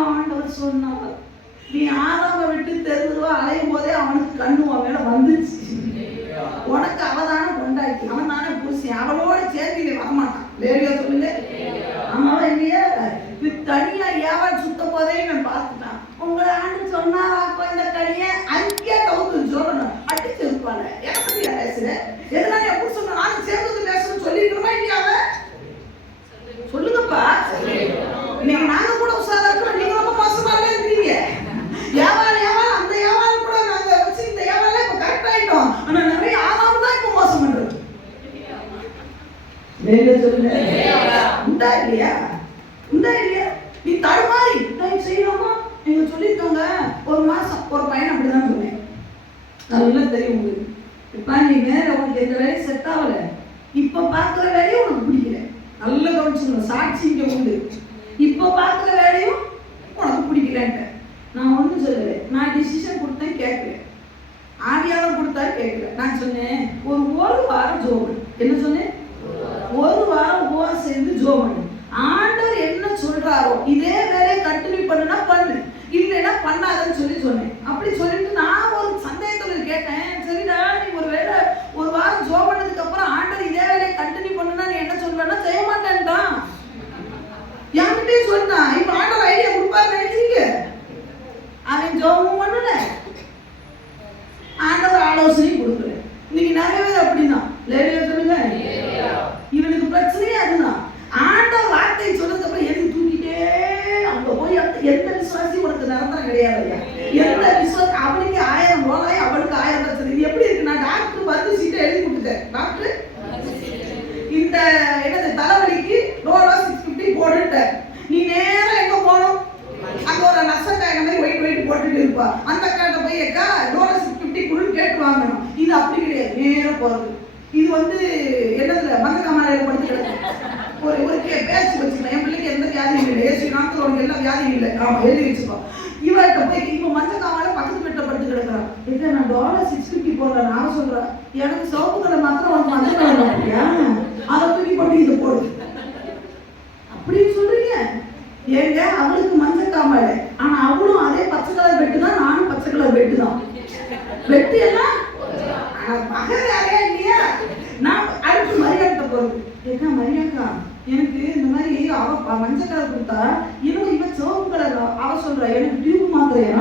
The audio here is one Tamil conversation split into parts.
ஆண்டவர் சொன்னார், நீ ஆதாம விட்டு தெருவா அலையும் போதே அவனுக்கு கண்ணு அவன் மேல வந்துச்சு. உனக்கு அவதான கொண்டாட்டி, அவன் தானே பூசி, அவளோட சேர்த்து நீ வரமாட்டான். லேலியா சொல்லுங்க. ஆமாவா இல்லையா? தனியா ஏவாள் சுத்த போதே இவன் பார்த்துட்டான். உங்களை ஆண்டு சொன்னாராப்போ இந்த கனியை அங்கேயே தவுத்து சொல்லணும், அடிச்சு இருப்பாங்க. எனக்கு பேசுற எதனால எப்படி சொன்ன, நானும் சேர்ந்து பேசணும்னு சொல்லிட்டுமா இல்லையாவ சொல்லுங்கப்பா. நீங்க நாங்க கூட உஷாரா இருக்கிறோம், நீங்க ரொம்ப மோசமாவே இருக்கீங்க. ஏவாள் அந்த ஏவாள் கூட நாங்க வச்சு இந்த ஏவாளே இப்ப கரெக்ட் ஆயிட்டோம். ஆனா நிறைய ஆதாம் தான் இப்ப மோசம் பண்றது. சொல்லுங்க, உண்டா இல்லையா? உண்டா இல்லையா? நீ தடுமாறி நான் செய்யலாமா? நீங்க சொல்லிருக்காங்க ஒரு மாசம் ஒரு பையன் அப்படிதான் சொன்னேன். நல்லா தெரியும் உங்களுக்கு. இப்ப நீ வேற உனக்கு எந்த வேலையும் செட் ஆகல, இப்ப பாக்குற வேலையும் உனக்கு பிடிக்கல. நல்லா கவனிச்சுக்கணும், சாட்சி இங்க உண்டு. இப்ப பாக்குற வேலையும் உனக்கு பிடிக்கலன்ட்டு நான் ஒன்றும் சொல்லலை. நான் டிசிஷன் கொடுத்தேன், கேட்கல. ஆவியாலும் கொடுத்தா கேட்கல. நான் சொன்னேன் ஒரு வாரம் ஜோபு. என்ன சொன்னேன்? ஒரு வாரம் உபவாசம் சேர்ந்து ஜோபு. ஆண்டவர் என்ன சொல்றாரோ இதே வேலையை கண்டினியூ பண்ணுனா பண்ணு, இல்லைன்னா பண்ணாதன்னு சொன்னேன். அப்படி சொல்லிட்டு நான் ஒரு சந்தேகத்தில் கேட்டேன், சரிடா நீ ஒரு வேலை ஒரு வாரம் ஜோ பண்ணதுக்கு அப்புறம் ஆண்டவர் இதே வேலையை கண்டினியூ பண்ணுனா நீ என்ன சொல்றேன்னா செய்ய மாட்டேன்டான். என்கிட்டே சொன்னான். இப்ப ஆண்டவர் ஐடியா கொடுப்பாரு நினைக்கிறீங்க? அவன் ஜோபமும் பண்ணல, ஆண்டவர் ஆலோசனையும் கொடுக்கல. இன்னைக்கு நிறைய பேர் அப்படிதான். லேடியா சொல்லுங்க, இவனுக்கு பிரச்சனையே அதுதான். ஆண்டவர் வார்த்தை சொன்னதுக்கு அப்புறம் எதுக்கு தூக்கிட்டே அங்க போய் எந்த விசுவாசி உனக்கு நிரந்தரம் கிடையாது. எந்த விசுவாசி அவனுக்கு 1000 ரூபாய், அவளுக்கு 1000 பிரச்சனை. இது எப்படி இருக்கு? நான் டாக்டர் வந்து சீட்டை எழுதி கொடுத்துட்டேன். டாக்டர் இந்த என்னது தலைவலிக்கு டோலா 650 போட்டுட்டேன். நீ நேரம் எங்க போகணும்? அங்க ஒரு நஷ்டக்காய் மாதிரி வெயிட் போட்டுட்டு இருப்பா. அந்த காட்ட போய் ஏக்கா டோலா 650 குழுன்னு கேட்டு வாங்கணும். இது அப்படி கிடையாது, நேரம் போறது. இது வந்து என்னதுல மந்தகாமாலையில படுத்து கிடக்கு. ஒரு பேசி வச்சுக்கலாம். என் பிள்ளைக்கு எந்த வியாதியும் இல்லை, ஏசி நாட்கள் உனக்கு எல்லாம் வியாதியும் இல்லை. ஆமா எழுதி வச்சுக்கோ. இவர்கிட்ட போய் இப்ப மஞ்சக்காமல பக்கத்து வீட்டில் படுத்து கிடக்குறான். இதை நான் டோலர் 650 போடுறேன். நான் சொல்றேன் எனக்கு சிவப்பு கலர் மாத்திரம் உனக்கு மஞ்சள் கலர் அப்படியா, அதை தூக்கி போட்டு இது போடு அப்படின்னு சொல்றீங்க. ஏங்க அவளுக்கு மஞ்சக்காமலை, ஆனா அவளும் அதே பச்சை கலர் பெட்டு தான், நானும் பச்சை கலர் பெட்டு தான். பெட்டு எல்லாம் மகன் யாரையா இல்லையா? நான் அடுத்து மரியாதை போறது. ஏக்கா மரியாக்கா எனக்கு இந்த மாதிரி அவ மஞ்சள் கலர் கொடுத்தா இன்னும் இவன் சிவப்பு கலர். அவ சொல்றா எனக்கு டியூப் மாத்திரையா,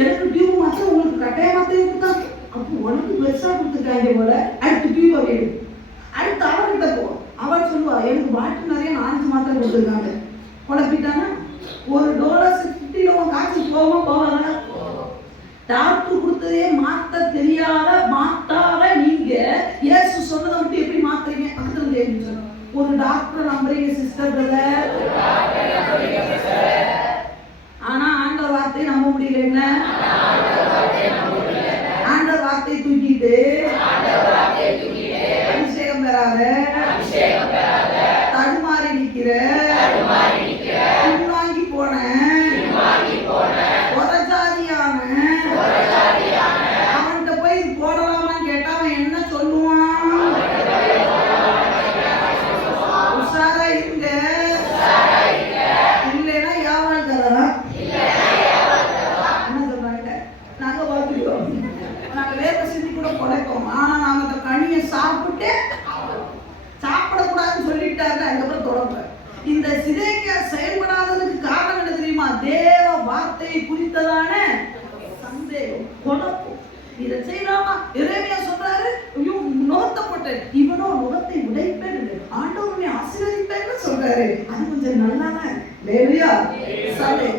எனக்கு டியூப் மாத்திரை உங்களுக்கு கட்டாய மாத்திரை கொடுத்தா, அப்போ உனக்கு பெருசா கொடுத்துருக்காங்க போல, அடுத்து டியூபை வேணும். அடுத்து அவர்கிட்ட போ. அவள் சொல்லுவா எனக்கு பாட்டு நிறைய 4 மாத்திரை கொடுத்துருக்காங்க. குழப்பிட்டானா ஒரு டோலர் 650 உன் காய்ச்சல் போவாதா? டாக்டர் கொடுத்ததே மாத்த தெரியாத மாத்தாத நீங்க இயேசு சொன்னதை மட்டும் எப்படி மாத்துறீங்க? பக்கத்துல கேள்வி. ஒரு டாக்டர் நம்புறீங்க சிஸ்டர் பிரதர், ஆனா ஆண்டவர் வார்த்தையை நம்ப முடியல. என்ன ஆண்டவர் வார்த்தையை தூக்கிட்டு அபிஷேகம் பெறாத தடுமாறி நிக்கிற, பின்வாங்கி போன, அவன்கிட்ட போய் போடலாமான்னு கேட்டா அவன் என்ன சொல்லுவான்? உஷாரா இருங்க, இல்லைன்னா யாவால் தரலாம். என்ன சொல்றாங்க? நாங்க பார்த்துக்கிறோம், நாங்க வேற சிந்தி கூட குறைப்போம். ஆனா நாங்க அந்த கனியை சாப்பிட்டு சாப்பிடக்கூடாதுன்னு சொல்லிட்டாங்க. அதுக்கப்புறம் தொடர்பு இந்த சிதைக்க செயல்படாததுக்கு காரணம் என்ன தெரியுமா? தேவ வார்த்தையை குறித்ததான சந்தேகம், குழப்பம். இதை செய்யலாமா? எரேமியா சொல்றாரு, நோத்தப்பட்டேன், இவனோ நுகத்தை உடைப்பேன், ஆண்டவனை ஆசீர்வதிப்பேன்னு சொல்றாரு. அது கொஞ்சம் நல்லாதான்.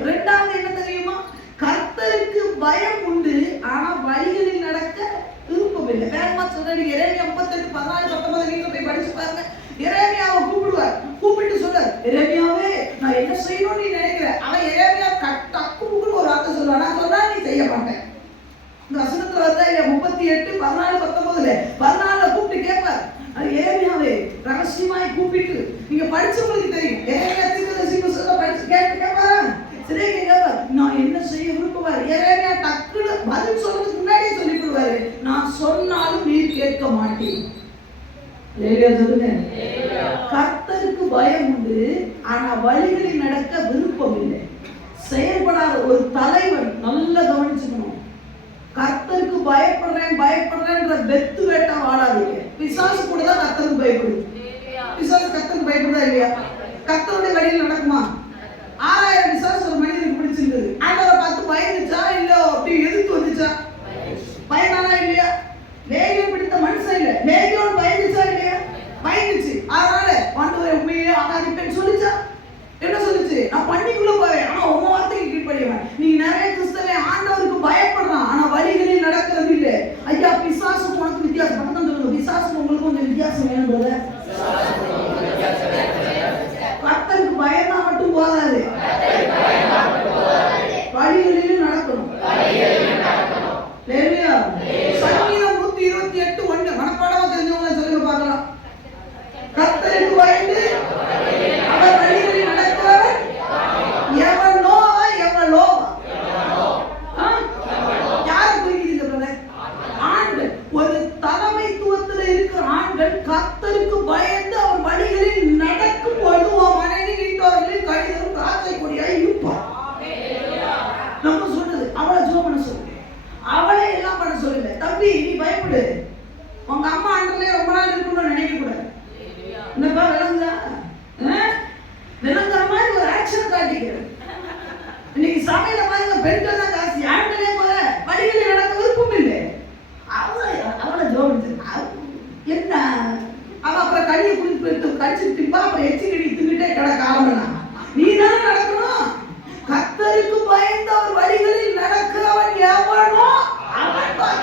ரெண்டாவது என்ன தெரியுமா? கர்த்தருக்கு பயம் உண்டு, ஆனா வழிகளில் நடக்க விருப்பம் இல்லை. வேகமா சொல்றாரு. எரேமியா 38:14-19 நீங்க போய் படிச்சு பாருங்க. எரேமியாவை கூப்பிடுவார், கூப்பிட்டு சொல்றாரு, எரேமியாவே நான் என்ன செய்யணும்னு நீ நினைக்கிற? அவன் எரேமியா டக்குன்னு ஒரு வார்த்தை சொல்லுவான், நான் சொன்னா நீ செய்ய மாட்டேன். இந்த வசனத்துல வருதா இல்லையா? 38:14-19 14 கூப்பிட்டு கேட்பார். எரேமியாவே ரகசியமாய் கூப்பிட்டு, நீங்க படிச்சவங்களுக்கு தெரியும், எரேமியா தீர்க்கதரிசி புத்தகத்தை படிச்சு கேட்பாரா? சரி கேட்பார், நான் என்ன செய்ய விரும்புவார்? எரேமியா டக்குன்னு பதில் சொல்றதுக்கு முன்னாடியே சொல்லி விடுவாரு, நான் சொன்னாலும் நீர் கேட்க மாட்டேன். கர்த்தருக்கு பயம் உண்டு, ஆனா வழிகளில் நடக்க விருப்பம் இல்லை. ஒரு தலைவன் நல்லா கவனிச்சுக்கணும். கர்த்தருக்கு பயப்படுறேன்ற வெத்து வேட்டா வாழாதீங்க. பிசாசு கூட தான் கர்த்தருக்கு பயப்படுது. பிசாசு கர்த்தருக்கு பயப்படுதா இல்லையா? கர்த்தருடைய வழியில் நடக்குமா? 6000 பிசாசு ஒரு மனிதனுக்கு பிடிச்சிருந்தது. ஆண்டவரை பார்த்து பயந்துச்சா இல்ல அப்படி எதிர்த்து வந்துச்சா? பயனானா இல்லையா? லேகியோன் பிடித்த மனுஷன் இல்ல, லேகியோன் பயந்துச்சா இல்லையா? பயந்துச்சு. அதனால ஆண்டவரை உண்மையே ஆராதிப்பேன்னு சொல்லிச்சா? என்ன சொல்லுச்சு? நான் பண்ணிக்குள்ள போவேன், ஆனா உங்க வார்த்தைக்கு கீழ்ப்படிவேன். நீங்க நிறைய கிறிஸ்தவன் ஆண்டவருக்கு பயப்படுறான், ஆனா வழிகளில் நடக்கிறது இல்லை. ஐயா, பிசாசுக்கும் உனக்கு வித்தியாசம் மட்டும் தான் சொல்லுங்க. பிசாசுக்கும் உங்களுக்கு கொஞ்சம் வித்தியாசம் வேணும் போல. கர்த்தருக்கு பயந்தா மட்டும் போதாது, வழிகளிலும் நடக்கணும். சங்கீதம் 128:1 மனப்பாடமா தெரிஞ்சவங்கள சொல்லுங்க பார்க்கலாம். கர்த்தருக்கு பயந்து அவர் வழிகளில் நடக்கிறவன் எவனோ எவளோ. யாரை குறிக்குது பிரதர்? ஆண்கள். ஒரு தலைமைத்துவத்தில் இருக்கிற ஆண்கள் கர்த்தருக்கு பயந்து அவர் வழிகளில் நடக்கும் பொழுது மனைவி வீட்டோர்களில் கடிதம் காசை கொடியாய் இருப்பார். நம்ம சொல்றது அவளை ஜோ பண்ண சொல்லுங்க, அவளை எல்லாம் பண்ண சொல்லுங்க. தம்பி நீ பயப்படு, உங்க அம்மா ஆண்டர்லயே ரொம்ப நாள் இருக்கணும்னு நினைக்க கூடாது. என்னப்பா விளங்குதா? விளங்குற மாதிரி ஒரு ஆக்ஷன் காட்டிக்கிறது. இன்னைக்கு சமையல பாருங்க, பெண்கள் தான் காசு. ஆண்களே போல வழிகளில் நடக்க விருப்பம் இல்லை. அவளை ஜோடிச்சு என்ன அவ அப்புறம் கடியை குடிச்சு கடிச்சு திப்பா, அப்புறம் எச்சி கடி தின்னுட்டே கிடக்க ஆரம்பினா. நீ தானே நடக்கணும். கர்த்தருக்கு பயந்த ஒரு வழிகளில் நடக்கிறவன் எவனோ அவன்.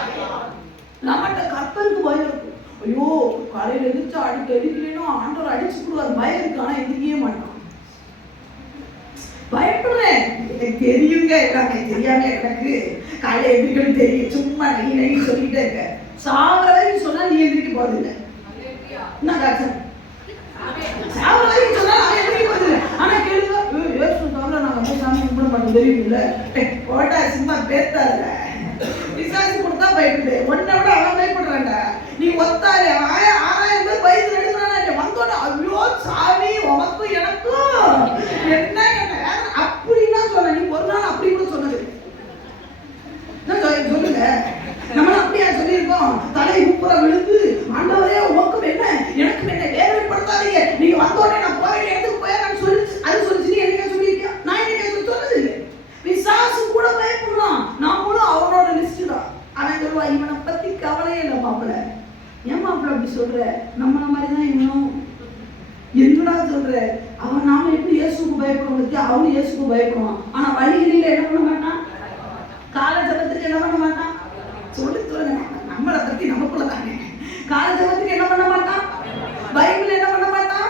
நம்மகிட்ட கர்த்தருக்கு பயம் இருக்கும். ஐயோ காலையில் எதிர்த்து அடிக்கணும், ஆண்டவர் அடிச்சு கொடுவார் பயம் இருக்கு, ஆனா எதிர்க்கவே மாட்டான். பயப்படுறேன், எனக்கு தெரியுங்க, எல்லாமே தெரியாம எனக்கு காலையில் எதிர்க்கணும் தெரியும். சும்மா நகி சொல்லிட்டே இருக்க, சாவர வரைக்கும் சொன்னா நீ எதிர்க்க போறதில்லை. என்ன காட்சம்? சாவர வரைக்கும் சொன்னா நான் எதிர்க்க போறதில்லை. ஆனா கேளுங்க, நாங்க சாமி கும்பிட மாட்டோம் தெரியுமில்ல, போட்டா சும்மா பேத்தாருல விசாரிச்சு கொடுத்தா பயப்படுது. ஒன்னை விட அவன் பயப்படுறான்டா. நீ ஒத்தாரு 6000 பேர் பயந்து எடுக்கிறானா வந்தோட ஐயோ சாமி உனக்கும் எனக்கும் என்ன அப்படின்னா சொன்ன. நீ ஒரு நாள் அப்படி கூட சொன்னது சொல்லுங்க. நம்ம அப்படியா சொல்லியிருக்கோம்? தலை உப்புற விழுந்து ஆண்டவரே உனக்கும் என்ன எனக்கும் என்ன வேதனைப்படுத்தாதீங்க, நீங்க வந்தோடனே நான் போற இடத்துக்கு போய் சொல்லிச்சு. அது சொல்லிச்சு. நீ என்ன சொல்லியிருக்கியா? நான் என்ன சொன்னது இல்லை. பிசாசு கூட பயப்படுறான். நம்மளும் அவனோட லிஸ்ட் தான். அவன் சொல்லுவா இவனை பத்தி கவலையே இல்லை மாப்பிள்ள. ஏன் மாப்பிள்ள அப்படி சொல்ற? நம்மள மாதிரி தான் இவனும். என்னடா சொல்ற? அவன் நாம எப்படி இயேசுக்கு பயப்படுவோம், அவனும் இயேசுக்கு பயப்படுவான். ஆனா வழிகளில என்ன பண்ண மாட்டான்? கால ஜபத்துக்கு என்ன பண்ண மாட்டான்? சொல்லுங்க, நம்மளை பத்தி நமக்குள்ள தானே. கால ஜபத்துக்கு என்ன பண்ண மாட்டான்? பைபிள் என்ன பண்ண மாட்டான்?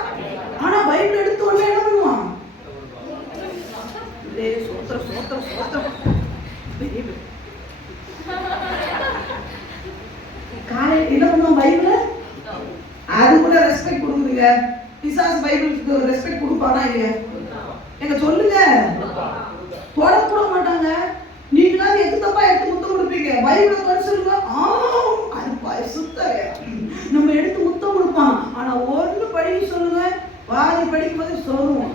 ஆனா பைபிள் எடுத்து உடனே என்ன பண்ணுவான்? காலையில் என்ன பண்ணுவோம்? பைபிள் அது கூட ரெஸ்பெக்ட் கொடுக்குதுங்க. பிசாசு பைபிளுக்கு ரெஸ்பெக்ட் கொடுப்பானா இல்லையா? எங்க சொல்லுங்க. போடக்கூட மாட்டாங்க. நீங்களாவது எது தப்பா எடுத்து முத்தம் கொடுப்பீங்க. பைபிளை கொஞ்சம் சொல்லுங்க, அது சுத்த நம்ம எடுத்து முத்தம் கொடுப்பான். ஆனா ஒன்று படிக்க சொல்லுங்க, வாதி படிக்கும் போது சொல்லுவோம்.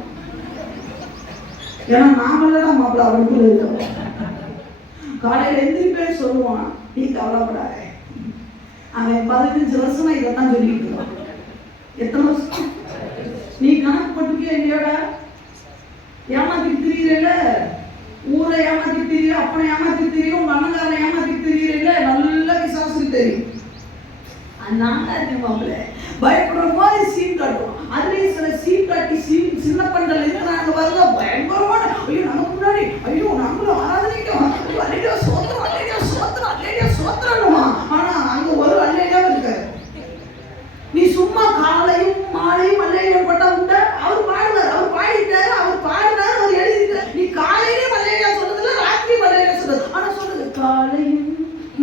ஏன்னா நாமளா மாப்பிள்ள அவனுக்கு காலையில் எந்திரிப்பே சொல்லுவான், நீ கவலைப்படாத. அவன் 15 வருஷமா இதைத்தான் சொல்லிட்டு இருக்கான். எத்தனை வருஷம் நீ கணக்கு போட்டுக்கியா இல்லையோடா? ஏமாத்திட்டு திரியிறல, ஊரை ஏமாத்திட்டு திரியிற, அப்பனை ஏமாத்திட்டு திரியும், உங்க அண்ணங்காரனை ஏமாத்திட்டு திரியிறல, நல்ல விசாசுக்கு தெரியும். நாங்க இருக்கேன் மாப்பிள்ள. பயப்படுற மாதிரி சீன் காட்டுவோம். அதுலேயும் சில சீன் காட்டி சின்ன பெண்கள் இருக்கிறாங்க பாருங்க, பயங்கரமான. ஐயோ நமக்கு முன்னாடி ஐயோ நம்மளும் ஆராதனைக்கும் அல்லையா சோத்திரம் அல்லையா சோத்திரம் அல்லையா சோத்திரமா. ஆனா அங்க ஒரு அல்லையாவும் இருக்காரு. நீ சும்மா காலையும் மாலையும் அல்லையா பட்டா உண்ட. அவர் பாடுவார், அவர் பாடிட்டாரு, அவர் பாடினாரு, அவர் எழுதிட்டாரு. நீ காலையிலே அல்லையா சொன்னதுல ராத்திரி அல்லையா சொன்னது. ஆனா சொல்றது காலையும்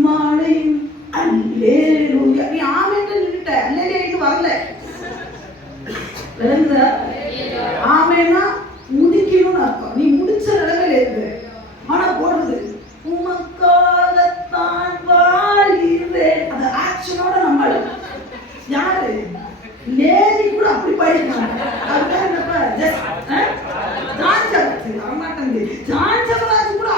மாலையும் அல்லேலூயா. நீ ஆமென்ட்டு நின்னுட்ட, அல்லேலூயா இன்னும் வரல. விளங்குதா? ஆமென்னா முடிக்கணும்னு அர்த்தம். நீ முடிச்ச நிலைமையில இருக்கு. ஆனா போடுறது உமக்காகத்தான் வாழ்கிறேன். அந்த ஆக்ஷனோட நம்ம யாரு லேடி கூட அப்படி பாடிக்கிறாங்க. அதுதான் என்னப்பா ஜான் ஜபராஜ் கூட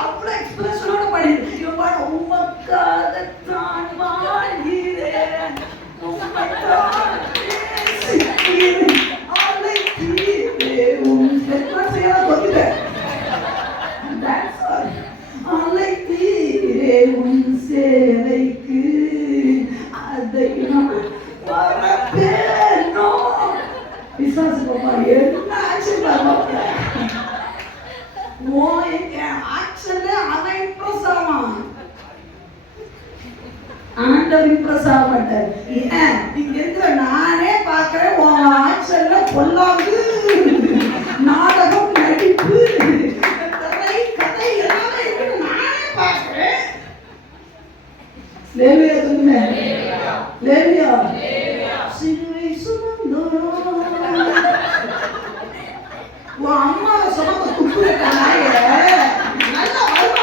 ஆக்ஷன்ல அவன் இம்ப்ரெஸ் ஆவான், ஆண்டவர் இம்ப்ரெஸ் ஆக மாட்டார். ஏன் இங்க இருக்கிற நானே பார்க்கிறேன், உன் ஆக்ஷன்ல பொல்லாங்கு நாடகம் நடிப்பு கதை எல்லாமே இருக்கு, நானே பார்க்கிறேன். லேவியா சொல்லுங்க, லேவியா சிலுவை சுமந்தோம். உன் அம்மாவை சுமந்த துப்பு நல்லா வருவா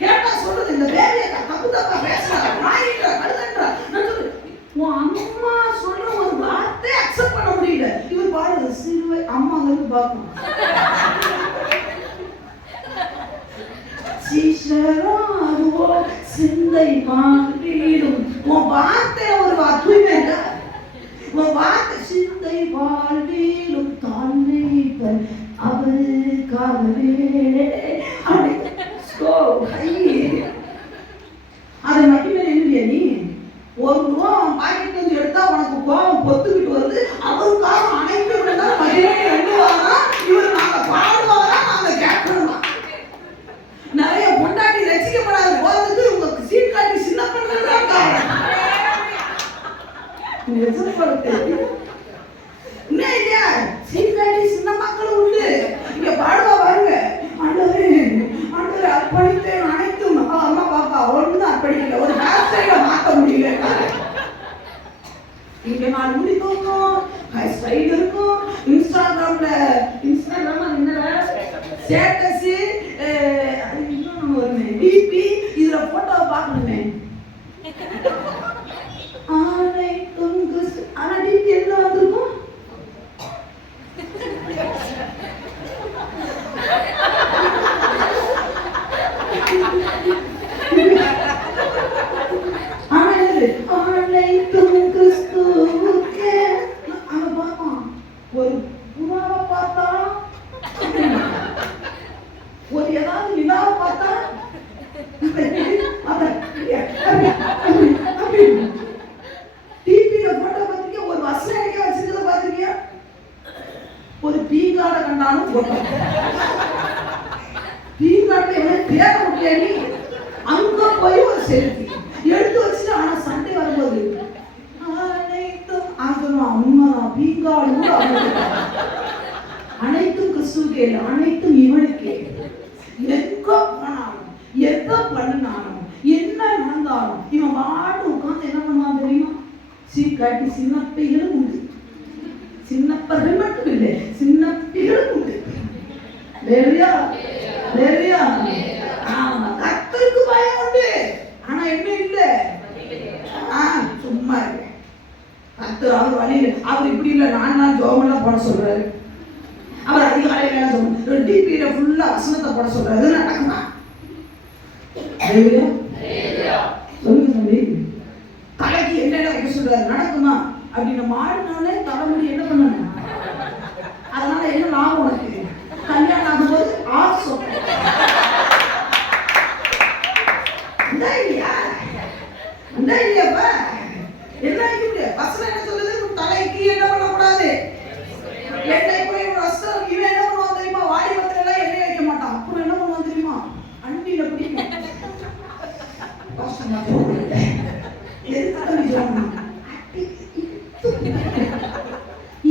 கேட்டா சொல்றது. இந்த வேலையை தப்பு தப்பா பேசுறா, நாயின்றா, கழுதன்றா. உன் அம்மா சொல்ற ஒரு வார்த்தை அக்செப்ட் பண்ண முடியல. இவர் பாருங்க சிலுவை அம்மாங்களுக்கு பார்க்கணும். சிந்தை மாறிடும். உன் வார்த்தை ஒரு தூய்மை இல்ல, உன் வார்த்தை சிந்தை வாழ்விலும் தாழ்மை அவருக்காகவே அதை மட்டுமே எழுதிய நீ ஒரு ரூபா அவன் பாக்கெட் வந்து எடுத்தா உனக்கு கோபம் பொத்துக்கிட்டு வருது. அவருக்காக அனைத்து மகிழே எழுதுவாரா, இவர் நாங்க பாடுவாரா, நாங்க கேட்கணுமா? நிறைய பொண்டாட்டி ரசிக்கப்படாத போறதுக்கு உங்க சீட் காட்டி சின்ன பண்றதுதான் காரணம். இல்லையா சீட் காட்டி சின்ன மக்களும் உண்டு. இங்க பாடுவா பாருங்க, ஆண்டவரே ஆண்டவரே அர்ப்பணித்தேன் அனைத்தும். அம்மா பாப்பா ஒண்ணுதான் அர்ப்பணிக்கல, ஒரு ஹேர் ஸ்டைல மாத்த முடியல. இங்க 4 முடி தோக்கும், ஹேர் ஸ்டைல் இருக்கும். இன்ஸ்டாகிராம் என்னடா ஸ்டேட்டஸ் இன்னும் வருமே டிபி, இதுல போட்டோவை பார்க்கணுமே. ஆனா டிபி எதுல வந்திருக்கும்? ஒரு புறாவை பார்த்தா, ஒரு ஏதாவது நிலாவை பார்த்தா டிபியில போட்டோ பார்த்திருக்கியா? ஒரு வசனம் வச்சிருக்கத பார்த்திருக்கியா? ஒரு பீங்காட கண்டாலும் போட்டோ, பீங்காட்ல எவ்வளவு தேட முடியாது. அங்க போய் ஒரு செல்ஃபி எடுத்து வச்சுட்டு, ஆனா சண்டை வரும்போது உண்மைதான் பீங்காடு அனைத்தும் கிறிஸ்துவுக்கே, அனைத்தும் இவனுக்கே. எங்க போனாலும் எதை பண்ணினாலும் என்ன நடந்தாலும் இவன் பாட்டு உட்காந்து என்ன பண்ணுவான் தெரியுமா? சீக்காட்டி சின்னப்பைகளும் உண்டு, சின்னப்பர்கள் மட்டும் இல்லை சின்னப்பைகளும் உண்டு. லேவியா லேவியா கர்த்தருக்கு பயம் உண்டு, ஆனா என்ன இல்லை சும்மா இருக்கு. கர்த்தர் அவர் வழியில் அவர் இப்படி இல்லை, நான் ஜோமெல்லாம் போட சொல்றாரு. அவர் அதிகாலையில சொல்றாரு, டிபியில ஃபுல்லா வசனத்தை போட சொல்றாரு. நடக்குமா? சொல்லுங்க தம்பி, தலைக்கு என்னென்ன வைக்க சொல்றாரு, நடக்குமா? அப்படின்னு மாறினாலே தலைமுடி என்ன பண்ணணும்? அதனால என்ன லாபம் உனக்கு? கல்யாணம் ஆகும்போது ஆஃப் சொல்றேன் இல்லையாப்பா? என்ன வசனம் என்ன சொல்லுது? தலைக்கு என்ன பண்ணக்கூடாது, எண்ணெய் போய் வஸ்திரம். இவன் என்ன பண்ணுவான் தெரியுமா? வாடி பத்திரம் எல்லாம் எண்ணெய் வைக்க மாட்டான். அப்புறம் என்ன பண்ணுவான் தெரியுமா? அண்டியில பிடிக்கும்.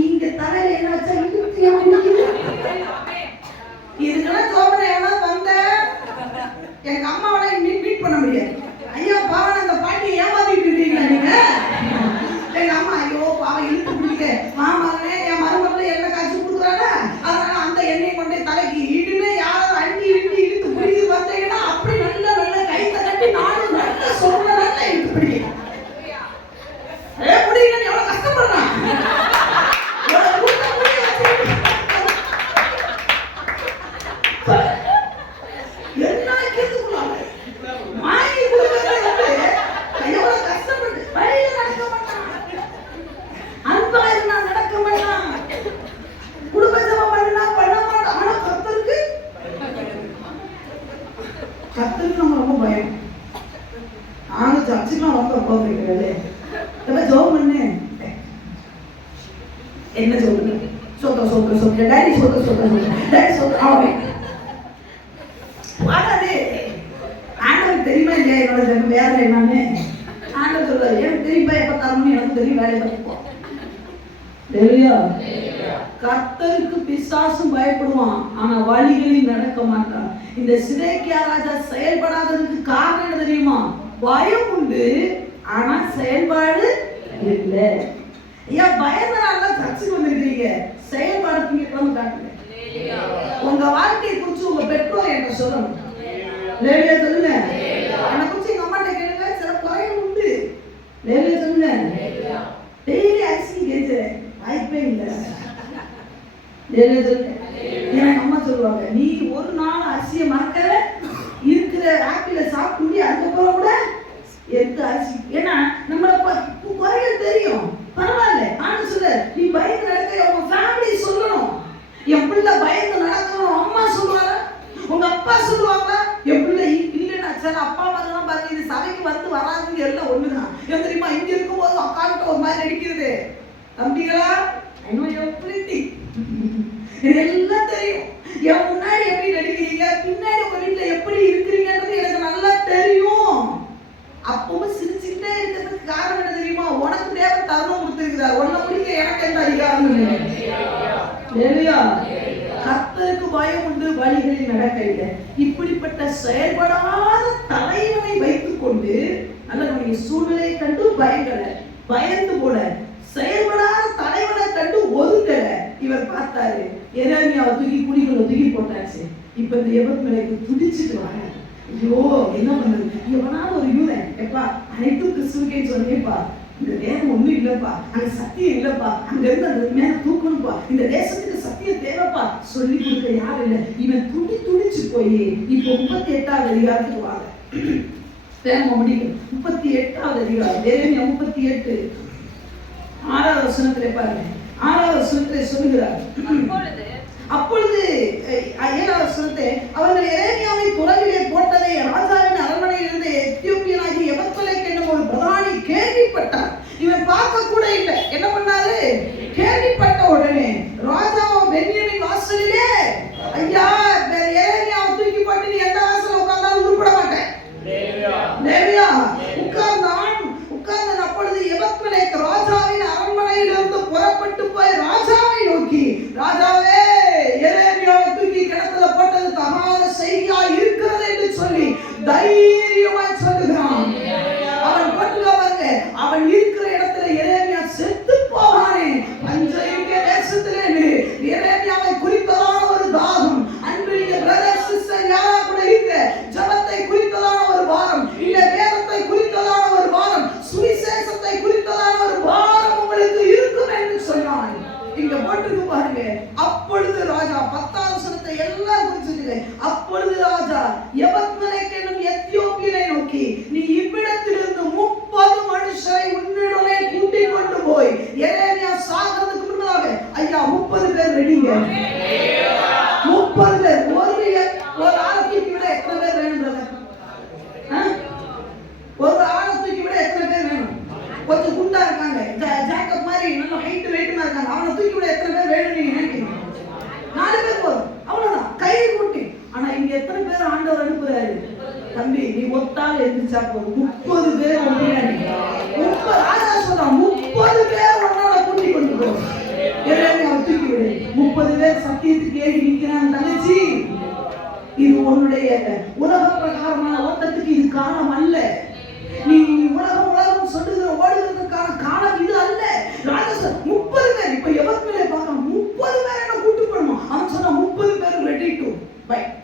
இங்க தலையில என்ன வச்சா இதுக்கெல்லாம் சோபனை எவனா வந்த எங்க அம்மாவோட மீட் பண்ண முடியாது. ஐயா பாவன அந்த பாட்டியை ஏமாத்திட்டு இருக்கீங்களா நீங்க? எங்க அம்மா ஐயோ பாவம் இழுத்து பிடிக்க மாமரனே என் மருமகளை எண்ணெய் காய்ச்சி கொடுக்குறாங்க, அதனால அந்த எண்ணெய் கொண்டே தலைக்கு இடுமே யாரும் அண்டி இழுத்து இழுத்து பிடிக்க பார்த்தீங்கன்னா அப்படி நல்ல நல்ல கைத்தை கட்டி நானும் நல்ல சொல்ல நல்ல இழுத்து பிடிக்க முடியல. எவ்வளவு கஷ்டப்படுறான் கர்த்தருக்கு நம்ம ரொம்ப பயம். நாங்க சர்ச்சுக்கெல்லாம் ரொம்ப போகிறது ஜோம் பண்ணு என்ன சொல்லுங்க சோத்திரம் சோத்திரம் சொல்லுங்க. டாடி சொல்லுங்க. டாடி சொல்லுங்க. அவன் வாடாதே. ஆண்டவருக்கு தெரியுமா இல்லையா என்னோட வேலை என்னன்னு? ஆண்டவர் சொல்றாரு, எனக்கு தெரியுமா எப்ப தரணும்னு எனக்கு தெரியும், வேலையை பார்த்துப்போம். கர்த்தருக்கு பிசாசும் பயப்படுவான், ஆனா வழிகளில் நடக்க மாட்டான். இந்த சிதேக்கியா ராஜா செயல்படாததுக்கு காரணம் என்ன தெரியுமா? பயம் உண்டு, ஆனா செயல்பாடு இல்லை. ஏன் பயந்தனால சர்ச்சுக்கு வந்திருக்கீங்க? செயல்பாடு திங்கக்கிழமை காட்டுங்க. உங்க வாழ்க்கையை குறிச்சு உங்க பெற்றோர் என்ன சொல்லணும்? லேலியா சொல்லுங்க. என்னை குறிச்சு எங்க அம்மாட்ட கேளுங்க, சில குறைகள் உண்டு. லேலியா சொல்லுங்க. டெய்லி அரிசி கேட்கிறேன், வாய்ப்பே இல்லை. லேலியா சொல்லுங்க. எனக்கு அம்மா சொல்லுவாங்க, நீ ஒரு நாள் அரிசியை மறக்கல, இருக்கிற ஆப்பிள சாப்பிட்டு அதுக்கப்புறம் கூட எடுத்து அரிசி. ஏன்னா நம்மளை குறைகள் தெரியும், பரவாயில்ல. ஆனா சொல்ல, நீ பயந்து நடக்க உங்க ஃபேமிலி சொல்லணும். என் பிள்ளை பயந்து நடக்கணும் அம்மா சொல்லுவாங்க, உங்க அப்பா சொல்லுவாங்க. என் பிள்ளை இல்லைன்னா சில அப்பா அம்மாலாம் பாருங்க, இது சபைக்கு வந்து வராதுங்க, எல்லாம் ஒண்ணுதான். ஏன் தெரியுமா? இங்க இருக்கும்போது அக்காக்கிட்ட ஒரு மாதிரி நடிக்கிறது. தம்பிகளா, எல்லாம் தெரியும். என் முன்னாடி எப்படி நடிக்கிறீங்க, பின்னாடி உங்க வீட்டுல எப்படி இருக்கிறீங்கன்றது எனக்கு நல்லா தெரியும். அப்பவும் சிரிச்சுட்டே இருக்கிறதுக்கு காரணம் என்ன தெரியுமா? உனக்கு தேவை தருணம் கொடுத்திருக்கிறார், உன்னை முடிக்க எனக்கு எந்த அதிகாரம் இல்லையா? கர்த்தருக்கு பயம் உண்டு, வழிகளில் நடக்க இல்லை. இப்படிப்பட்ட செயல்படாத தலைவனை வைத்துக் கொண்டு நல்ல சூழ்நிலையை கண்டு பயங்கல, பயந்து போல, செயல்படாத தலைவனை கண்டு ஒதுங்கல. இவர் பார்த்தாரு, எரேமியாவை தூக்கி குடிக்குள்ள தூக்கி போட்டாச்சு. இப்ப இந்த எபத்மேலேக்கு துடிச்சுட்டு வர, ஐயோ என்ன பண்ணுது? எவனாலும் ஒரு யூதன், எப்பா அனைத்தும் கிறிஸ்துவுக்கே சொன்னேப்பா, இந்த நேரம் ஒண்ணும் இல்லப்பா, அங்க சத்தியம் இல்லப்பா, அங்க இருந்து அந்த மேல தூக்கணும்பா, இந்த தேசத்துக்கு சத்தியம் தேவைப்பா சொல்லி கொடுக்க யாரும் இல்லை. இவன் துடிச்சு போய் இப்போ 38வது அதிகாரத்துக்கு வாங்க. தேர்ம முடியும். 38வது அதிகாரம், எரேமியா 38 6வது வசனத்திலே பாருங்க. 6வது வசனத்திலே சொல்லுகிறார், அப்பொழுது 7வது வசனத்தை, அவர்கள் எரேமியாவை துறவிலே போட்டதை ராஜாவின் அரண்மனையில் இருந்த எத்தியோப்பியனாகி எபத்மேலேக் என்னும் ஒரு பிரதானி கேள்விப்பட்டார். இவன் பார்க்க கூட இல்லை. என்ன பண்ணாரு? கேள்விப்பட்ட உடனே ராஜாவோ பென்யமீன் வாசலிலே, ஐயா எரேமியாவை தூக்கி போட்டு நீ எந்த வாசல்ல உட்கார்ந்தாலும் உருப்பட மாட்டேன். உட்கார்ந்தான். அப்பொழுது எபத்மேலேக் ராஜாவின் அரண்மனையிலிருந்து புறப்பட்டு போய் ராஜாவை நோக்கி, ராஜாவே, எரேமியாவை தூக்கி கிணத்துல போட்டது தகாத செய்தியா இருக்கிறது என்று சொல்லி தைரியமாய் சொல்லுகிறான். அவன் போட்டுக்காங்க, அவன் இருக்கிற இடத்துல எரேமியா செத்து போவானே. பஞ்சயுக தேசத்திலே எரேமியாவை குறித்ததான ஒரு தாகம், அன்பின் பிரதர் சிஸ்டர் யாரா கூட இருக்க, ஜபத்தை குறித்ததான ஒரு பாரம், இல்ல வேதத்தை குறித்ததான ஒரு பாரம், சுவிசேஷத்தை குறித்ததான ஒரு பாரம் உங்களுக்கு இருக்கும் என்று சொன்னான். இங்க போட்டுக்கு பாருங்க. அப்பொழுது ராஜா 10வது வசனத்தை எல்லாம் குறிச்சிருக்க. அப்பொழுது ராஜா எபத்மேலேக் என்னும் எத்தியோப்பியனை நோக்கி, நீ இவ்விடத்திலிருந்து 30 மனுஷரை உன்னிடமே கூட்டிக் கொண்டு போய் எரேமியா சாகிறதுக்கு முன்னதாக, ஐயா 30 பேர் ரெடிங்க. 30 பேர். ஒரு ஆளை தூக்கி விட எத்தனை பேர் வேணும்? ஒரு ஆளை தூக்கி விட எத்தனை பேர் வேணும்? கொஞ்சம் குண்டா இருக்காங்க, ஜாக்கப் மாதிரி நல்ல ஹைட் வெயிட்டா இருக்காங்க, அவனை தூக்கி விட எத்தனை பேர் வேணும் நீங்க நினைக்கிறீங்க? 4 பேர் போதும், அவ்வளவுதான், கையை கூட்டி. ஆனா இங்க எத்தனை பேர் ஆண்டவர் அனுப்புறாரு? தம்பி நீ ஒத்தால் எந்திரிச்சா போதும், 30 பேர் ராஜா சொல்றான், 30 பேர் உன்னோட கூட்டி கொண்டு போ, எரேமியாவை தூக்கி விடு. 30 பேர் சத்தியத்துக்கு ஏறி நிற்கிறான். தங்கச்சி, இது உன்னுடைய உலக பிரகாரமான ஓட்டத்துக்கு இது காலம் அல்ல. நீ உலகம் சொல்லுகிற ஓடுகிறதுக்கான காலம் இது அல்ல. ராஜா 30 பேர். இப்ப எபத்மேலேக் பார்க்கணும், 30 பேர் என்ன கூட்டு போடணும். அவன் சொன்னா 30 பேர் ரெடி டு ஃபைட்.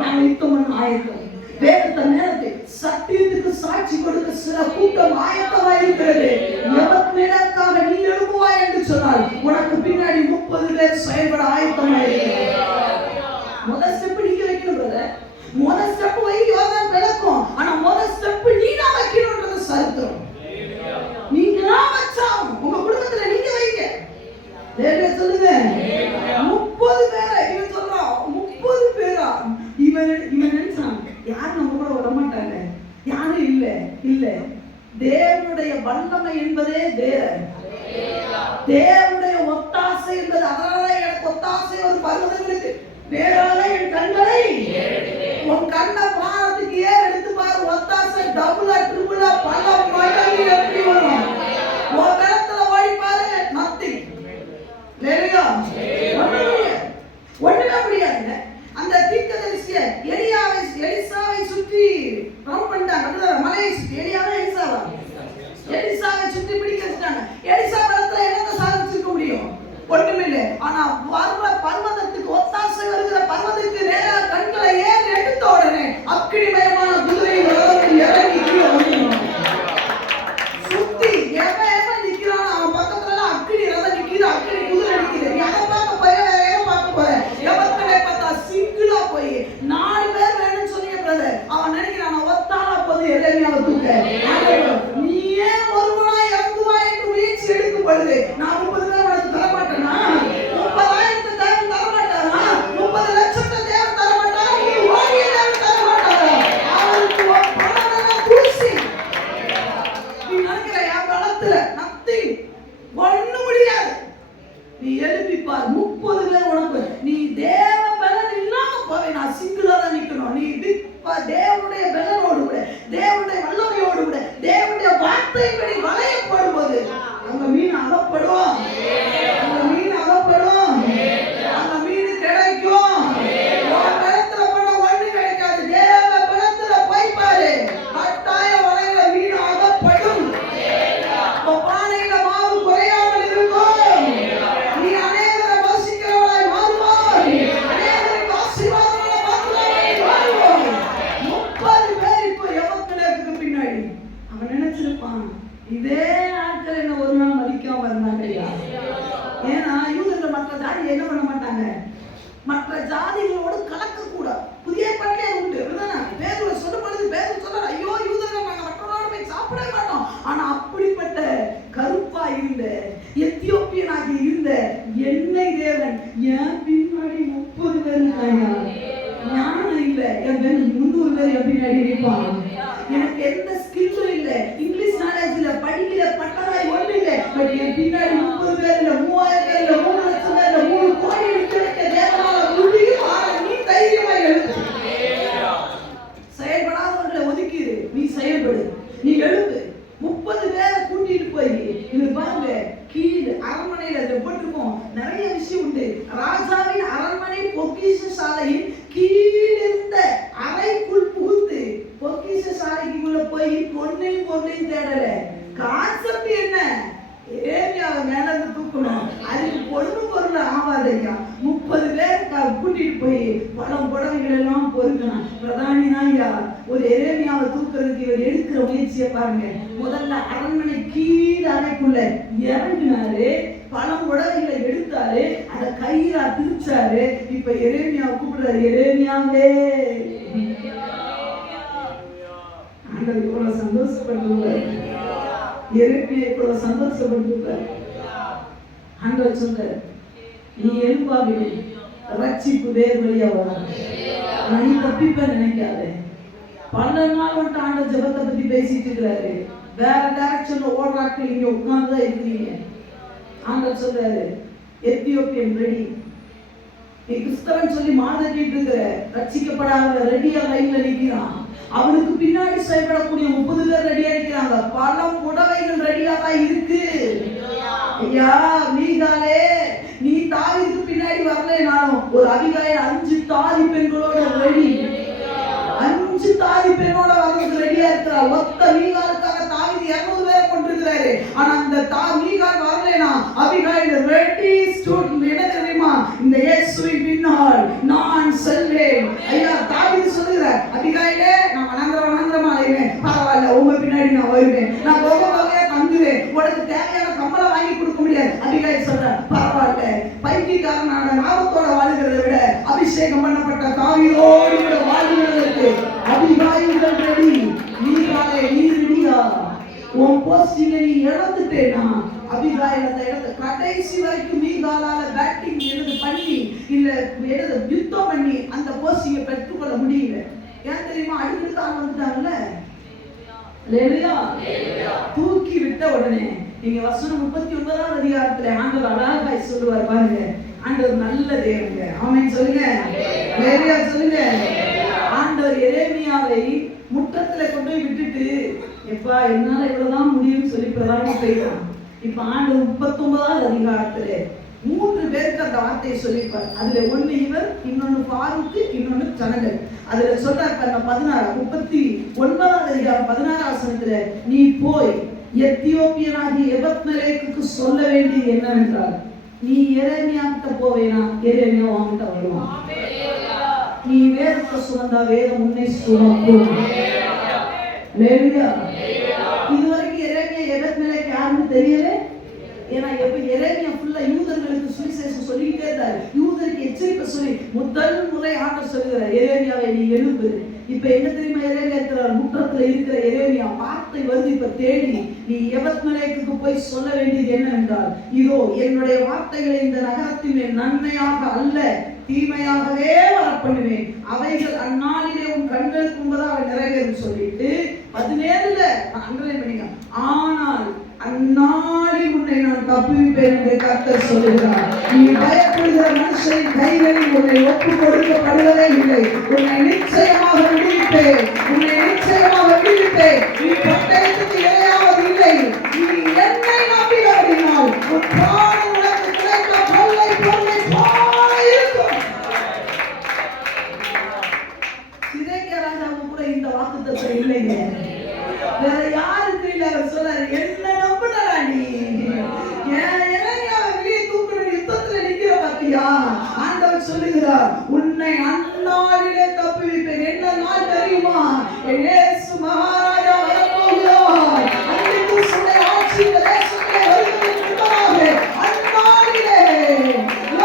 நான் யுத்தம் பண்ண ஆயத்தம். வேதத்தை நேரத்தை சத்தியத்துக்கு சாட்சி கொடுக்க சில கூட்டம் ஆயத்தமா இருக்கிறது. எபத்மேலேக்காக நீ எழுப்புவாய் என்று சொன்னால் உனக்கு பின்னாடி 30 பேர் செயல்பட ஆயத்தமா இருக்கிறார். முதல் ஸ்டெப் நீங்க வைக்கணும் பிரதர். முதல் ஸ்டெப் வை, யோர்தான் விளக்கும். ஆனா முதல் ஸ்டெப் நீ தான் வைக்கணும்ன்றது சரித்திரம். நீங்க தான் வச்சாம், உங்க குடும்பத்துல நீங்க வைங்க. லேலியா சொல்லுங்க. 30 பேரை இவன் சொல்றான். 30 பேரா? இவன் நினைச்சான் யாரும் நம்ம கூட வர மாட்டாங்க, யாரும் இல்ல. தேவனுடைய வல்லமை என்பதே வேற. தேவனுடைய ஒத்தாசை இருந்தாங்க. மற்ற ஜாதிகளோடு கலக்கக்கூடாது. புதிய ஏற்பாட்டிலே உண்டு. பேதுரு சொல்லும் பொழுது பேதுரு சொல்றார், ஐயோ யூதர்கள் நாங்க மற்றவர்களோடு போய் சாப்பிடவே மாட்டோம். ஆனா அப்படிப்பட்ட கருப்பா இருந்த எத்தியோப்பியனாகி இருந்த என்னை தேவன் என் பின்னாடி 30 பேர் இருக்காங்க. ஞானம் இல்ல, என் 300 பேர் என் பின்னாடி நிற்பான். எனக்கு எந்த ஸ்கில்லும் இல்ல, இங்கிலீஷ் நாலேஜ் இல்ல, படிக்கல, பட்டதாரி ஒண்ணு இல்ல. பட் என் பின்னாடி 30 பேர் இல்ல, 3000 பேர் இல்ல, 3 லட்சம் பேர் இல்ல, 3 கோடி நிற்க தேவனால முடியும். ஆனா நீ தைரியமா எழுப்பு. செயல்படாதவர்களை ஒதுக்கிடு, நீ செயல்படு, நீ எழுப்பு. 30 பேரை கூட்டிட்டு போய் இது பாருங்க, கீழ் அரண்மனையில போட்டிருக்கோம். நிறைய விஷயம் உண்டு. ராஜாவின் அரண்மனை பொக்கிஷ சாலையின் கீழ் இருந்த அறைக்குள் புகுந்து பொக்கிஷ சாலைக்குள்ள போய் பொன்னையும் தேடல. கான்செப்ட் என்ன? ஏரியாவை மேல இருந்து தூக்கணும். அதுக்கு பொண்ணு பொருள் ஆவாதையா. 30 பேர் கூட்டிட்டு போய் பழம் புடவைகள் எல்லாம் பொறுக்கணும். பிரதானியா ஒரு எரேமியாவை தூக்குறதுக்கு இவர் எடுக்கிற முயற்சியை பாருங்க. முதல்ல அரண்மனை கீழ் அறைக்குள்ள இறங்கினாரு, பழம் புடவைகளை எடுத்தாரு, அதை கையில பிரிச்சாரு. இப்ப எரேமியாவை கூப்பிடுறாரு, எரேமியாவே. ஆண்டவர் இவ்வளவு சந்தோஷப்படுறாரு. எரேமியா இவ்வளவு சந்தோஷப்படுறாரு. ஆண்டவர் சொல்றாரு, நீ எழுப்பாவிடு, ரட்சிப்பு வேறு வழியா வரும். நீ தப்பிப்ப நினைக்காத. பல நாள் வந்துட்டு ஆண்டவர் ஜெபத்தை பத்தி பேசிட்டு இருக்கிறாரு. வேற டைரக்ஷன்ல ஓடுறாக்கள் இங்க உட்கார்ந்துதான் இருக்கிறீங்க. ஆண்டவர் சொல்றாரு, எத்தியோப்பியன் ரெடி. நீ கிறிஸ்தவன் சொல்லி மாதட்டிட்டு இருக்கிற, ரட்சிக்கப்படாத ரெடியா லைன்ல நிற்கிறான். அவனுக்கு பின்னாடி செயல்படக்கூடிய 30 பேர் ரெடியா இருக்கிறாங்க. பழம் புடவைகள் ரெடியா தான் இருக்கு. ஐயா மீகாலே, நீ தாவீதுக்கு பின்னாடி வரலைனாலும் ஒரு அபிகாயில் 5 தாதி பெண்களோட ரெடி. 5 தாதி பெண்ணோட வரதுக்கு ரெடியா இருக்கிறா. ஒத்த மீகாலுக்காக தாவீது 200 பேரை கொண்டிருக்கிறாரு. ஆனா அந்த மீகால் வரலைனா அபிகாயில் ரெடி ஸ்டூட். என்ன தெரியுமா? இந்த இயேசுவின் பின்னால் நான் செல்வேன். ஐயா தாவீது சொல்லுகிறார், அபிகாயிலே நான் வணங்குறமா அலைவேன், பரவாயில்ல, உங்க பின்னாடி நான் வருவேன், நான் கோபமாவே தங்குவேன், உனக்கு தேவையான கம்பளம் வாங்கி கொடுக்க முடியாது. அபிகாயில் சொல்ற, பரவாயில்ல, பைத்தியக்காரனான நாமத்தோட வாழுகிறதை விட அபிஷேகம் பண்ணப்பட்ட தாவீதோடு கூட வாழ்கிறதற்கு அபிகாயில் ரெடி. மீகாலே நீ ரெடியா? உன் போஸ்டிங்கை நீ இழந்துட்டேனா? அபிகாயில் அந்த இடத்தை கடைசி வரைக்கும் மீகாலால பேட்டிங் எழுது பண்ணி இல்ல எழுத யுத்தம் பண்ணி அந்த போஸ்டிங்கை பெற்றுக்கொள்ள முடியல. ஏன் தெரியுமா? அடுத்த ஆள் வந்துட்டாங்கல்ல, தூக்கி விட்ட உடனே நீங்க வசனம் 39ஆம் அதிகாரத்துல ஆண்டவர் அழகாய் சொல்லுவார் பாருங்க. ஆண்டவர் நல்ல தேவங்க. ஆமென் சொல்லுங்க, லேலியா சொல்லுங்க. ஆண்டவர் எரேமியாவை முற்றத்துல கொண்டு போய் விட்டுட்டு, எப்பா என்னால இவ்வளவுதான் முடியும்னு சொல்லி பிரதானி போயிட்டான். இப்ப ஆண்டவர் 39ஆம் அதிகாரத்துல 3 பேருக்கு அந்த வார்த்தையை சொல்லியிருப்பார். அதுல ஒண்ணு இவர், இன்னொன்னு பாரூக்கு, இன்னொன்னு ஜனங்கள். அதுல சொல்றாரு 39ஆம் அதிகாரம் 16ஆம் வசனத்துல, நீ போய் எத்தியோப்பியனாகிய எபத்மெலேக்குக்கு சொல்ல வேண்டியது என்னவென்றால், நீ எரேமியா கிட்ட போவேனா, எரேமியா உன்கிட்ட வருவான். நீ வேதத்தை சுமந்தா வேதம் உன்னை சுமக்கும். இதுவரைக்கும் எரேமியா எபத்மெலேக்கு யாருன்னு தெரியல. ஏன்னா எப்ப எரேமியா ஃபுல்லா யூதர்களுக்கு சுவிசேஷம் சொல்லிக்கிட்டே இருந்தாரு, யூதருக்கு எச்சரிப்பை சொல்லி முதல் முறை ஆண்டவர் சொல்லுகிறார், எரேமியாவை நீ எழுப்பு. இப்ப என்ன தெரியுமா எரேமியா இருக்கிறார்? முற்றத்துல இருக்கிற எரேமியா வார்த்தை வருது. இப்ப தேடி நீ எபத்மெலேக்குக்கு போய் சொல்ல வேண்டியது என்னவென்றால், இதோ என்னுடைய வார்த்தைகளை இந்த நகரத்தின் மேல் நன்மையாக அல்ல தீமையாகவே வரப்பண்ணுவேன், அவைகள் அந்நாளிலே உன் கண்களுக்கு முன்பதாக நிறைவேறும் சொல்லிட்டு 17ல அண்டர்லைன் பண்ணிங்க. ஆனால் அந்நாளில் உன்னை நான் தப்புவிப்பேன் என்று கர்த்தர் சொல்லுகிறார். நீ பயப்படுகிற மனுஷரின் கைகளில் உன்னை ஒப்புக் கொடுக்கப்படுவதே இல்லை. உன்னை நிச்சயமாக விடுவிப்பேன், உன்னை நிச்சயமாக விடுவிப்பேன். நீ பட்டயத்துக்கு இரையாவது இல்லை. நீ என்னை நம்பினால் உன் பிராணம் உனக்கு கிடைக்க கொள்ளை கொள்ளை போயிருக்கும். சிதேக்கியா ராஜாவுக்கு கூட இந்த வாக்குத்தத்தம் இல்லைங்க. வேற யாருக்கு இல்ல? அவர் சொல்றாரு, என்ன நம்புறா நீ? எரேமியாவை வெளியே தூக்குற யுத்தத்துல நிக்கிற பாத்தியா? ஆண்டவர் சொல்லுகிறார், உன்னை அந்நாளிலே தப்புவிப்பேன். என்ன நாள் தெரியுமா? இயேசு மகாராஜா வரப்போகிறார். அன்றைக்கு சொல்ல ஆட்சி இந்த தேசத்திலே வருவதற்கு முன்னதாக அந்நாளிலே, அந்த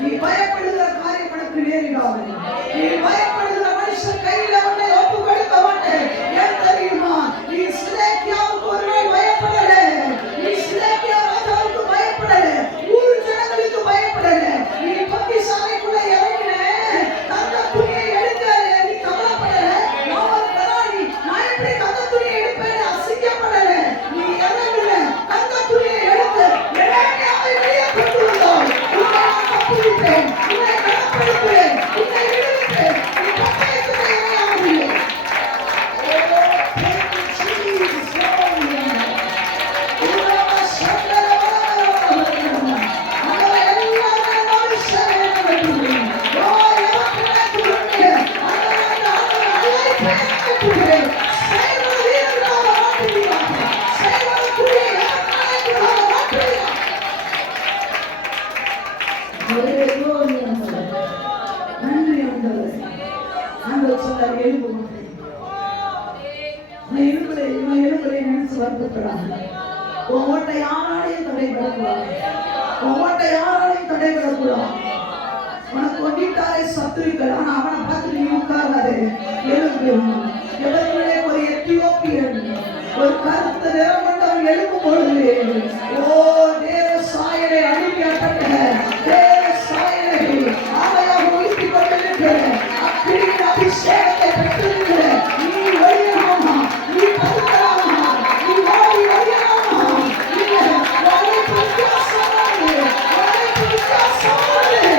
நீ பயப்படுகிற காரியம் உனக்கு நேரிடாது. நீ பயப்படுகிற மனுஷன் கையில உன்னை ஒப்பு கொடுக்க மாட்டேன். ஏன் தெரியுமா? நீ சிதேக்கியாவுக்கு ஒருவேளை பயப்படல, நீ சிதேக்கியா ராஜாவுக்கு பயப்படல, ஊர் ஜனங்களுக்கு பயப்படல. நீ பொக்கிஷாலைக்குள்ள இறங்கின, தங்க துணியை எடுக்க நீ கவலைப்படல. நான் ஒரு பராணி, நான் எப்படி தங்க துணியை எடுப்பேன்னு அசிங்கப்படல. நீ இறங்குன, தங்க துணியை எடுத்து எரேமியாவை வெளியே கொண்டு வந்தாய். உன்னை நான் தப்புவிப்பேன், உன்னை கனப்படுத்துவேன், உன்னை விடுவிப்பேன். நீ பட்டயத்துக்கு இரையாவதில்லை. உங்கள்கிட்ட யாராலையும் தடைபடக்கூடாது. உங்கள்கிட்ட யாராலையும் தடைபடக்கூடாது. உனக்கு ஒட்டிட்டாரே சத்துருக்கள், ஆனா அவனை பார்த்துட்டு நீ உட்காராது. எழுந்து எவர்களே ஒரு எத்தியோப்பியன், ஒரு கருத்த நிறம் கொண்டவன் எழுப்பும் பொழுது, ஓ தேவ சாயலை அனுப்பி அட்டட்ட தேவ சாயலை ஆவையாக ஒழித்துக் கொண்டிருக்கிற அக்கினியின் அபிஷேகத்தை பெற்றிருக்கிற நீ ஒழியலாமா? நீ பதுக்கலாமா? நீ ஓடி ஒழியலாமா? நீ வாழை பிரத்யாசமானது, வாழை பிரத்யாசமானது.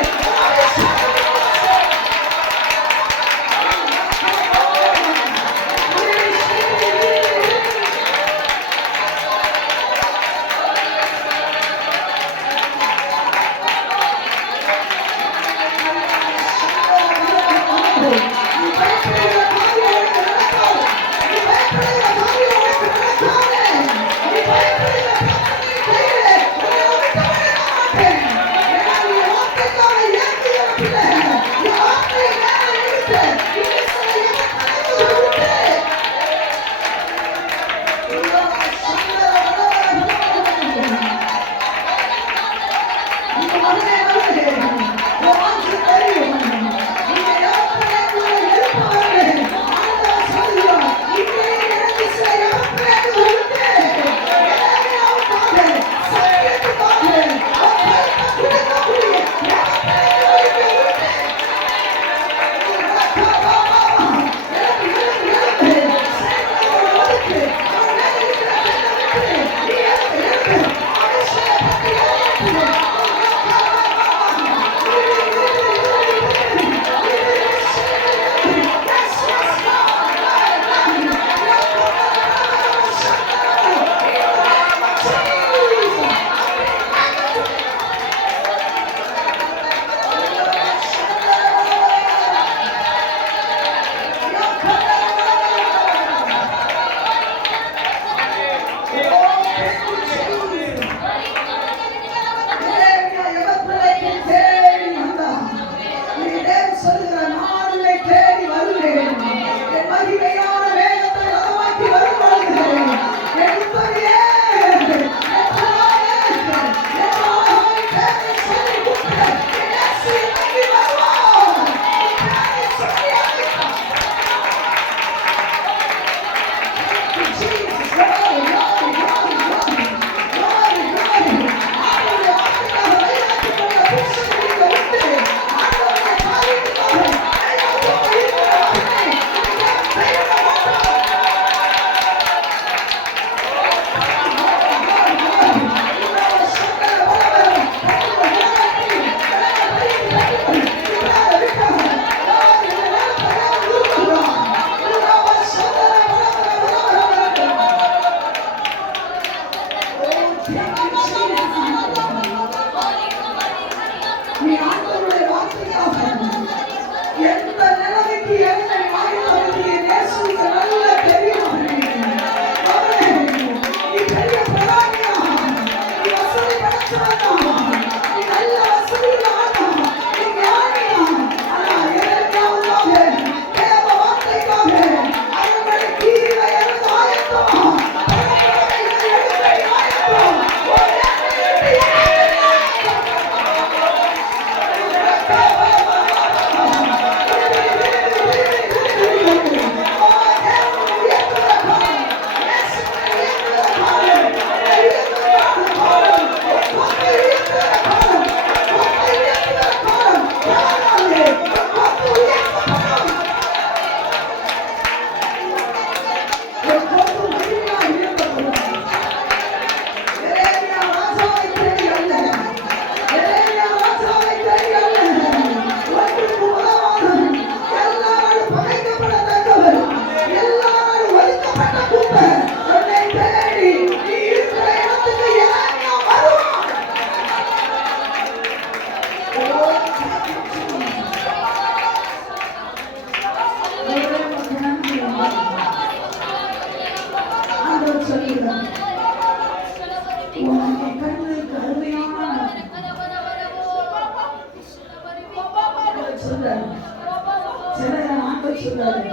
சொல்றாரு,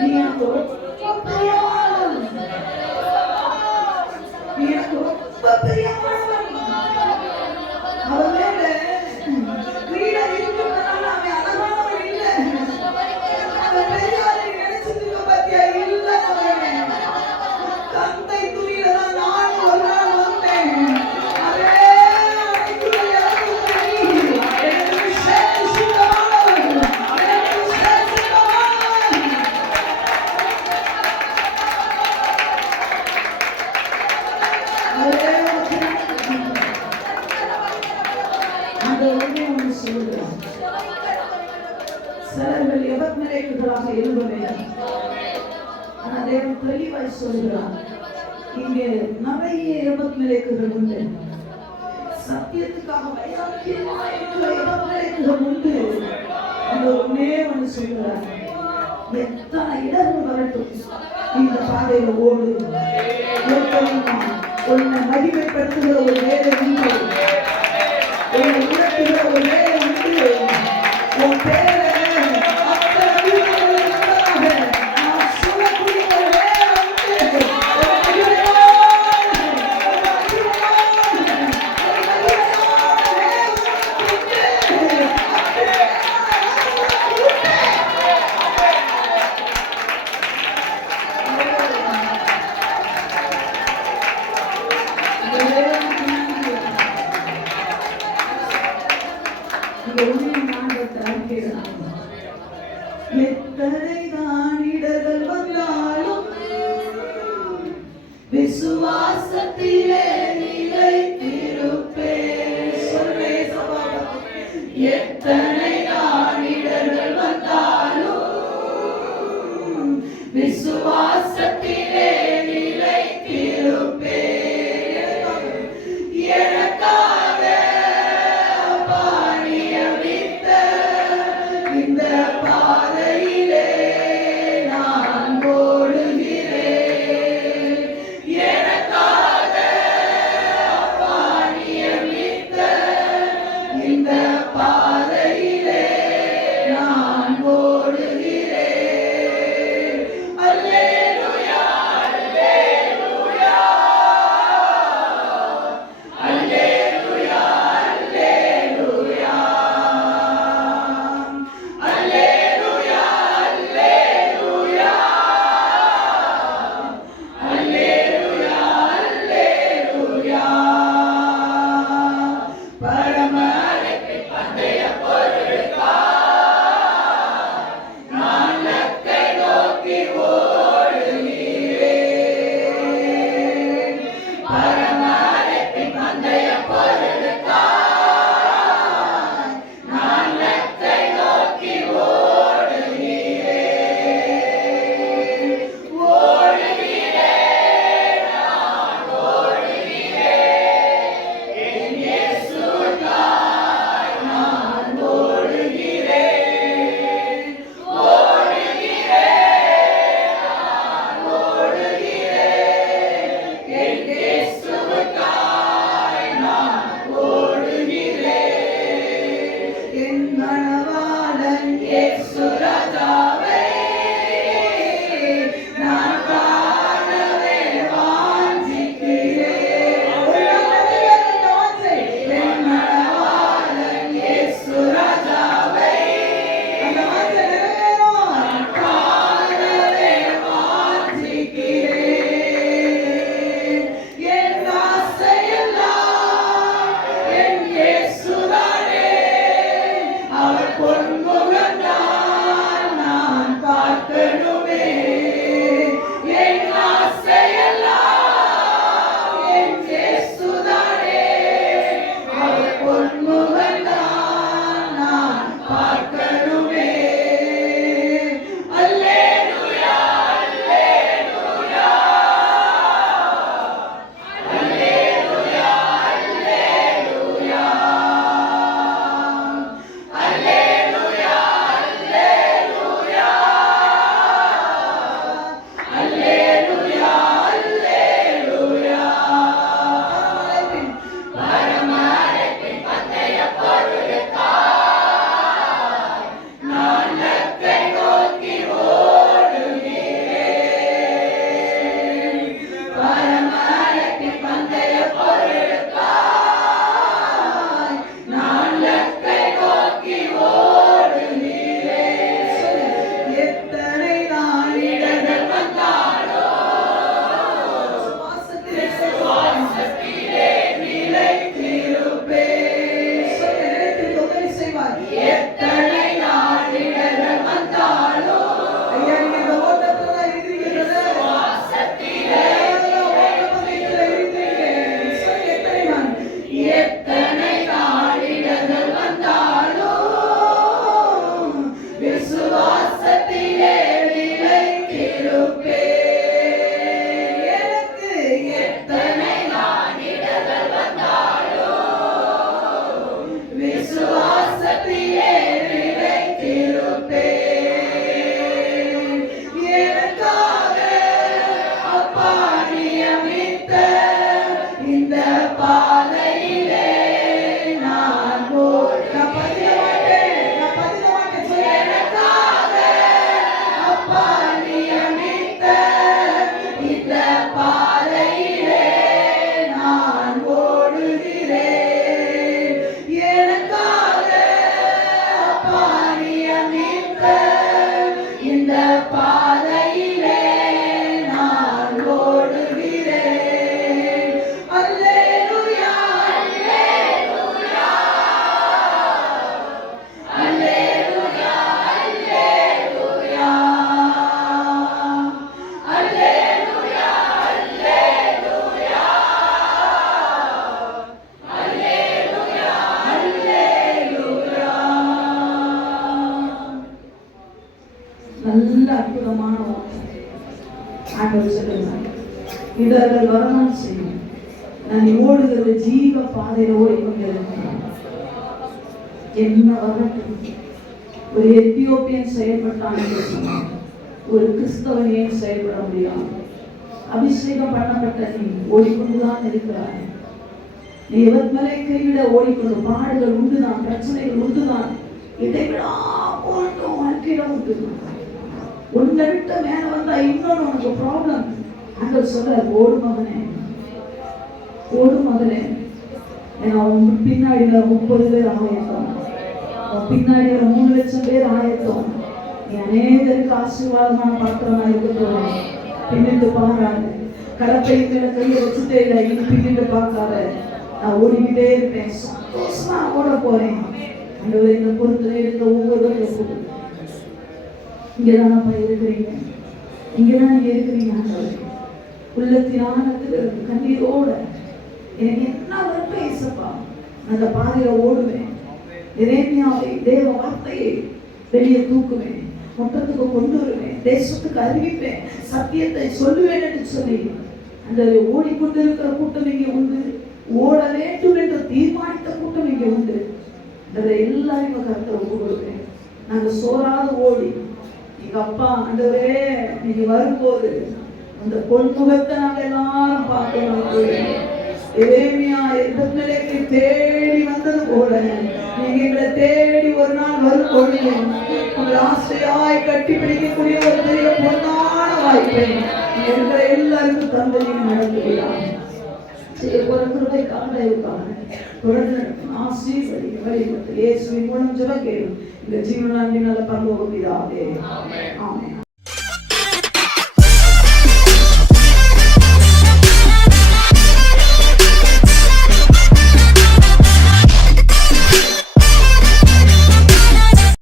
நீ எனக்கு ரொம்ப பிரியமானவன், நீ எனக்கு ரொம்ப பிரியமானவன். அவன் மேல கிரீடம் இருக்கிறதுனால அவன் அழகானவன் இல்லை. அவன் பெரியாரை நினைச்சிட்டு பாத்தியா? இல்லை, தந்தை துணியில தான் நான் ஒரு நாள் வந்தேன். அதே அனைத்துடைய எனக்கு விசேஷமானவன், எனக்கு விசேஷமானவன். அந்த ஒன்றே ஒன்று சொல்லுகிறான். சிலர்கள் எவர்நிலைகளாக எழுதுவேன். ஆனா தேவன் தெளிவாய் சொல்லுகிறான், இங்கே நிறைய எவர்நிலைகள் உண்டு. சத்தியத்துக்காக வைராக்கியமாய் இருக்கிற எவர்நிலைகள் உண்டு. அந்த ஒன்றே ஒன்று சொல்லுகிறான், எத்தனை இடர்கள் வரட்டும் இந்த பாதையில ஓடு. உன்னை மகிமைப்படுத்துகிற ஒரு வேலை உண்டு, உன்னை உணர்த்துகிற ஒரு வேலை உண்டு. உன் பேரை எத்தனைதான் இடர்கள் வந்தாலும் விசுவாசத்திலே நிலைத்திருப்பேன். எத்தனைதான் இடர்கள் வந்தாலும் விசுவாசத்திலே நிலைத்திருப்பேன். எனக்காக பாணியமித்த இந்த பாதையிலே நான் ஓடுகிறேன். எனக்காக பாணியமித்த இந்த பாதையிலே நல்ல அற்புதமான ஆண்டவர் சொல்லுங்க, இடர்கள் வரணும் செய்யும். நான் ஓடுகிற ஜீவ பாதையில ஓடிக்கொண்டிருக்கிறேன். என்ன வரட்டும். ஒரு எத்தியோப்பியன் செயல்பட்டான் என்று சொன்னான், ஒரு கிறிஸ்தவன் ஏன் செயல்பட முடியாது? அபிஷேகம் பண்ணப்பட்ட நீ ஓடிக்கொண்டுதான் இருக்கிறாய். நீ எவத்மலை கைவிட ஓடிக்கொண்டு, பாடுகள் உண்டுதான், பிரச்சனைகள் உண்டுதான், இடைவிடா போன்ற வாழ்க்கையில உண்டுதான். ஒன்றை விட்டு மேல வந்தா இன்னொன்று உனக்கு ப்ராப்ளம். அங்க சொல்ற, ஓடு மகனே, ஓடு மகனே. அவன் பின்னாடி 30 பேர் ஆயத்தம், பின்னாடி 3 லட்சம் பேர் ஆயத்தம். நீ அநேகருக்கு ஆசீர்வாதமான பாத்திரமா இருக்கட்டும். பின்னிட்டு பாராது, கடப்பை மேல கையை வச்சுட்டே இல்லை, இது பின்னிட்டு பார்க்காத. நான் ஓடிக்கிட்டே இருப்பேன், சந்தோஷமா ஓட போறேன். இந்த பொருட்களை எடுத்த ஒவ்வொருவரும் இங்கதான் இருக்கிறீங்க, இங்கதான் நீங்க இருக்கிறீங்க. உள்ளத்தின் ஆழத்தில் இருக்கு கண்ணீரோட, எனக்கு என்ன வரப்ப ஏசப்பா, அந்த பாதையில ஓடுவேன். எரேமியாவை, தேவ வார்த்தையை வெளியே தூக்குவேன், மொத்தத்துக்கு கொண்டு வருவேன், தேசத்துக்கு அறிவிப்பேன், சத்தியத்தை சொல்லுவேன் என்று சொல்லி அந்த ஓடிக்கொண்டிருக்கிற கூட்டம் இங்கே உண்டு. ஓட வேண்டும் என்று தீர்மானித்த கூட்டம் இங்கே உண்டு. எல்லாரும் கருத்தை ஒப்பு கொடுப்பேன். நாங்க சோறாத ஓடி, எங்க அப்பா ஆண்டவரே நீங்க வரும்போது அந்த பொன்முகத்தை நாங்க எல்லாரும் பார்க்கணும். எரேமியா எகிப்திலிருந்து தேடி வந்தது போல நீங்க எங்களை தேடி ஒரு நாள் வரும்பொழுது உங்களை ஆசையாய் கட்டி பிடிக்கக்கூடிய ஒரு பெரிய பொன்னான வாய்ப்பை எங்களை எல்லாருக்கும் தந்து நீங்க நடத்துகிறாங்க. ஆசீர்வதிங்க. இயேசுவின் மூலம் ஜெபம் கேளும். இந்த ஜீவனாண்டினால பரலோக பிதாவே. ஆமென்.